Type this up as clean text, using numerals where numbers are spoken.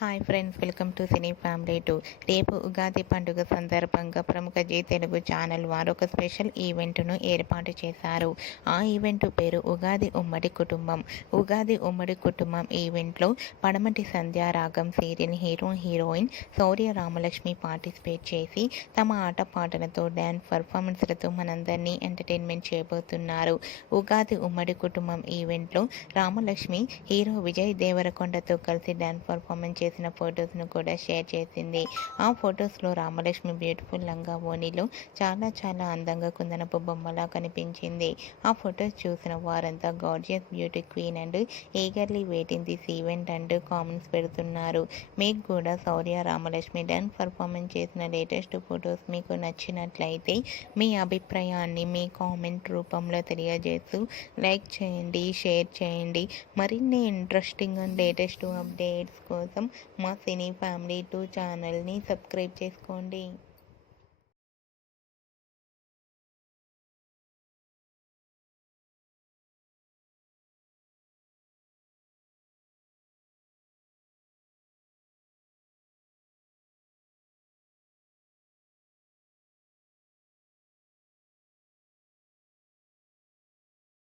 Hi friends, welcome to cine family 2. రేపు ఉగాది పండుగ సందర్భంగా ప్రముఖ జీ తెలుగు ఛానల్ వారు ఒక స్పెషల్ ఈవెంట్ను ఏర్పాటు చేశారు. ఆ ఈవెంట్ పేరు ఉగాది ఉమ్మడి కుటుంబం. ఉగాది ఉమ్మడి కుటుంబం ఈవెంట్లో పడమటి సంధ్యారాగం సీరియల్ హీరోయిన్ శౌర్య రామలక్ష్మి పార్టిసిపేట్ చేసి తమ ఆటపాటలతో డ్యాన్స్ పర్ఫార్మెన్స్లతో మనందరినీ ఎంటర్టైన్మెంట్ చేయబోతున్నారు. ఉగాది ఉమ్మడి కుటుంబం ఈవెంట్లో రామలక్ష్మి హీరో విజయ్ దేవరకొండతో కలిసి డ్యాన్స్ పర్ఫార్మెన్స్ చేసిన ఫొటోస్ను కూడా షేర్ చేసింది. ఆ ఫొటోస్లో రామలక్ష్మి బ్యూటిఫుల్ లంగా ఓణిలో చాలా అందంగా కుందనపు బొమ్మలా కనిపించింది. ఆ ఫొటోస్ చూసిన వారంతా gorgeous beauty queen and eagerly waiting this event అంటూ కామెంట్స్ పెడుతున్నారు. మీకు కూడా శౌర్య రామలక్ష్మి డాన్స్ పర్ఫార్మెన్స్ చేసిన లేటెస్ట్ ఫొటోస్ మీకు నచ్చినట్లయితే మీ అభిప్రాయాన్ని మీ కామెంట్ రూపంలో తెలియజేస్తూ లైక్ చేయండి, షేర్ చేయండి. మరిన్ని ఇంట్రెస్టింగ్ అండ్ లేటెస్ట్ అప్డేట్స్ కోసం మా సినీ ఫ్యామిలీ 2 ఛానల్ని సబ్స్క్రైబ్ చేసుకోండి.